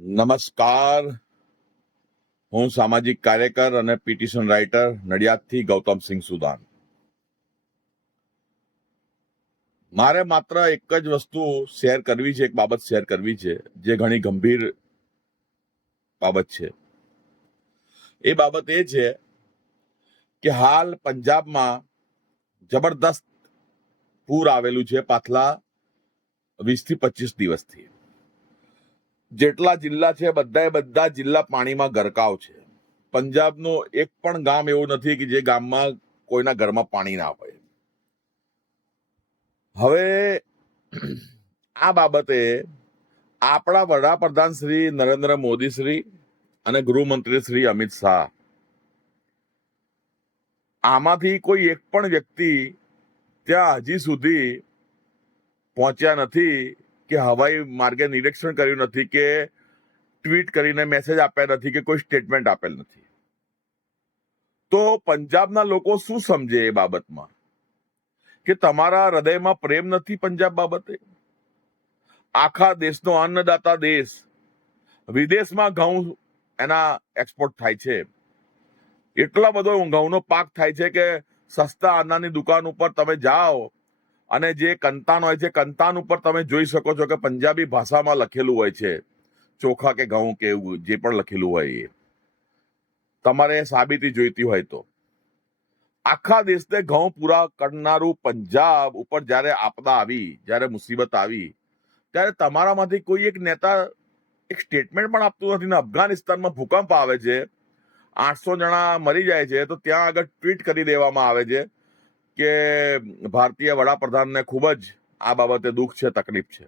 નમસ્કાર. હું સામાજિક કાર્યકર અને પિટિશન રાઇટર નડિયાદથી ગૌતમસિંહ સુદાન. મારે માત્ર એક જ વસ્તુ શેર કરવી છે, એક બાબત શેર કરવી છે, જે ઘણી ગંભીર બાબત છે. એ બાબત એ છે કે હાલ પંજાબમાં જબરદસ્ત પૂર આવેલું છે પાછલા વીસથી પચીસ દિવસથી. જેટલા જિલ્લા છે, બધાએ બધા જિલ્લા પાણીમાં ગરકાવ છે. પંજાબનું એક પણ ગામ એવું નથી કે જે ગામમાં કોઈના ઘરમાં પાણી ના હોય. હવે આ બાબતે આપણા વડાપ્રધાન શ્રી નરેન્દ્ર મોદી શ્રી અને ગૃહમંત્રી શ્રી અમિત શાહ આમાંથી કોઈ એક પણ વ્યક્તિ ત્યાં હજી સુધી પહોંચ્યા નથી. કે હવાઈ માર્ગે નિરીક્ષણ કર્યું નથી કે ટ્વીટ કરીને મેસેજ આપ્યા નથી કે કોઈ સ્ટેટમેન્ટ આપેલ નથી. તો પંજાબના લોકો શું સમજે એ બાબતમાં? કે તમારા હૃદયમાં પ્રેમ નથી પંજાબ બાબતે? આખા દેશનો અન્નદાતા દેશ વિદેશમાં ઘઉં એના એક્સપોર્ટ થાય છે. એટલા બધો ઘઉંનો પાક થાય છે કે સસ્તા અનાની દુકાન ઉપર તમે જાઓ અને જે કંતાન હોય છે કંતાન ઉપર તમે જોઈ શકો છો કે પંજાબી ભાષામાં લખેલું હોય છે, ચોખા કે ઘઉં કે એવું જે પણ લખેલું હોય એ. તમારે સાબિતી જોઈતી હોય તો. આખા દેશને ઘઉં પૂરા કરનારું પંજાબ ઉપર જ્યારે આપદા આવી, જ્યારે મુસીબત આવી, ત્યારે તમારામાંથી કોઈ એક નેતા એક સ્ટેટમેન્ટ પણ આપતું નથી ને અફઘાનિસ્તાનમાં ભૂકંપ આવે છે, આઠસો જણા મરી જાય છે, તો ત્યાં આગળ ટ્વીટ કરી દેવામાં આવે છે. કે ભારતીય વડાપ્રધાનને ખૂબ જ આ બાબતે દુઃખ છે, તકલીફ છે.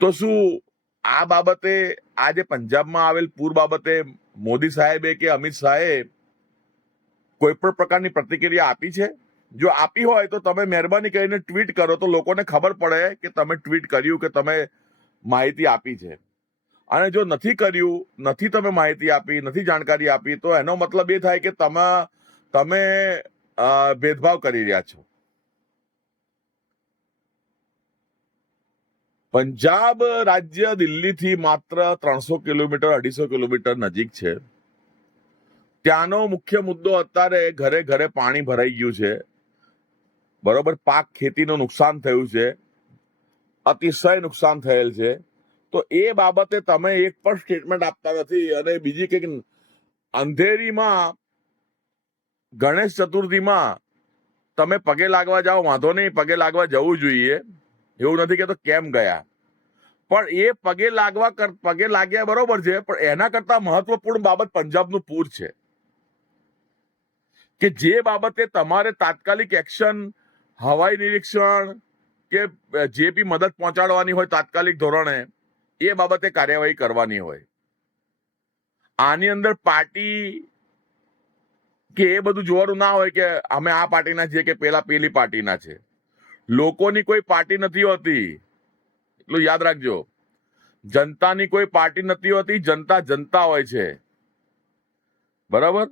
તો શું આ બાબતે આજે પંજાબમાં આવેલ પૂર બાબતે મોદી સાહેબે કે અમિત શાહે કોઈ પણ પ્રકારની પ્રતિક્રિયા આપી છે? જો આપી હોય તો તમે મહેરબાની કરીને ટ્વીટ કરો તો લોકોને ખબર પડે કે તમે ટ્વીટ કર્યું કે તમે માહિતી આપી છે. અને જો નથી કર્યું, નથી તમે માહિતી આપી, નથી જાણકારી આપી, તો એનો મતલબ એ થાય કે તમે તમે ભેદભાવ કરી રહ્યા છો. પંજાબ રાજ્ય દિલ્હીથી માત્ર ત્રણસો કિલોમીટર, અઢીસો કિલોમીટર નજીક છે. ત્યાંનો મુખ્ય મુદ્દો અત્યારે ઘરે ઘરે પાણી ભરાઈ ગયું છે. બરોબર, પાક ખેતીનું નુકસાન થયું છે. અતિશય નુકસાન થયેલ છે. તો એ બાબતે તમે એક પણ સ્ટેટમેન્ટ આપતા નથી અને બીજી કંઈક અંધેરીમાં ગણેશ ચતુર્થીમાં તમે પગે લાગવા જાઓ, વાંધો નહીં, પગે લાગવા જવું જોઈએ. એવું નથી કે તો કેમ ગયા? પણ એ પગે લાગવા પગે લાગ્યા બરોબર છે, પણ એના કરતા મહત્વપૂર્ણ બાબત પંજાબનું પૂર છે. કે જે બાબતે તમારે તાત્કાલિક એક્શન, હવાઈ નિરીક્ષણ કે જે બી મદદ પહોંચાડવાની હોય તાત્કાલિક ધોરણે, એ બાબતે કાર્યવાહી કરવાની હોય. આની અંદર પાર્ટી કે એ બધું જોવાનું ના હોય કે અમે આ પાર્ટીના છીએ કે પેલા પેલી પાર્ટીના છે. લોકોની કોઈ પાર્ટી નથી હોતી. એટલું યાદ રાખજો. જનતાની કોઈ પાર્ટી નથી હોતી, જનતા જનતા હોય છે. બરાબર?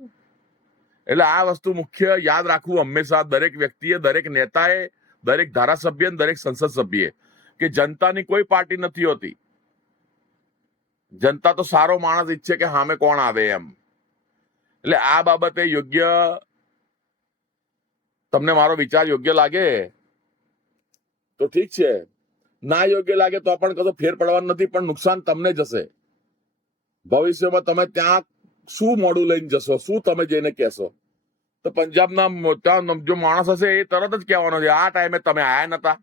એટલે આ વસ્તુ મુખ્ય યાદ રાખવું હંમેશા દરેક વ્યક્તિએ, દરેક નેતાએ, દરેક ધારાસભ્ય દરેક સંસદ સભ્યએ કે જનતાની કોઈ પાર્ટી નથી હોતી. જનતા તો સારો માણસ ઈચ્છે કે સામે કોણ આવે એમ. એટલે આ બાબતે યોગ્ય તમને મારો વિચાર યોગ્ય લાગે? તો ઠીક છે. ના યોગ્ય લાગે તો પણ કશો ફેર પડવાનું નથી, પણ નુકસાન તમને જશે ભવિષ્યમાં તમે ત્યાં શું મોડું લઈને જશો? શું તમે જઈને કહેશો? તો પંજાબના મોટા જો માણસ હશે એ તરત જ કહેવાનો છે, આ ટાઈમે તમે આયા નતા.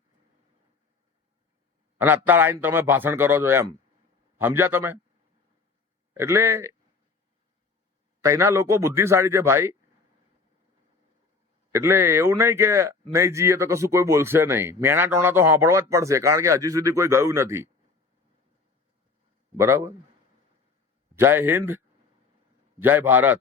અને અત્યારે આવીને તમે ભાષણ કરો છો એમ. સમજ્યા તમે? એટલે તૈના લોકો બુદ્ધિશાળી છે ભાઈ. એટલે એવું નહીં કે નહીં જઈએ તો કશું કોઈ બોલશે નહીં. મેણા ટોણા તો સાંભળવા જ પડશે, કારણ કે હજી સુધી કોઈ ગયું નથી. બરાબર? જય હિન્દ, જય ભારત.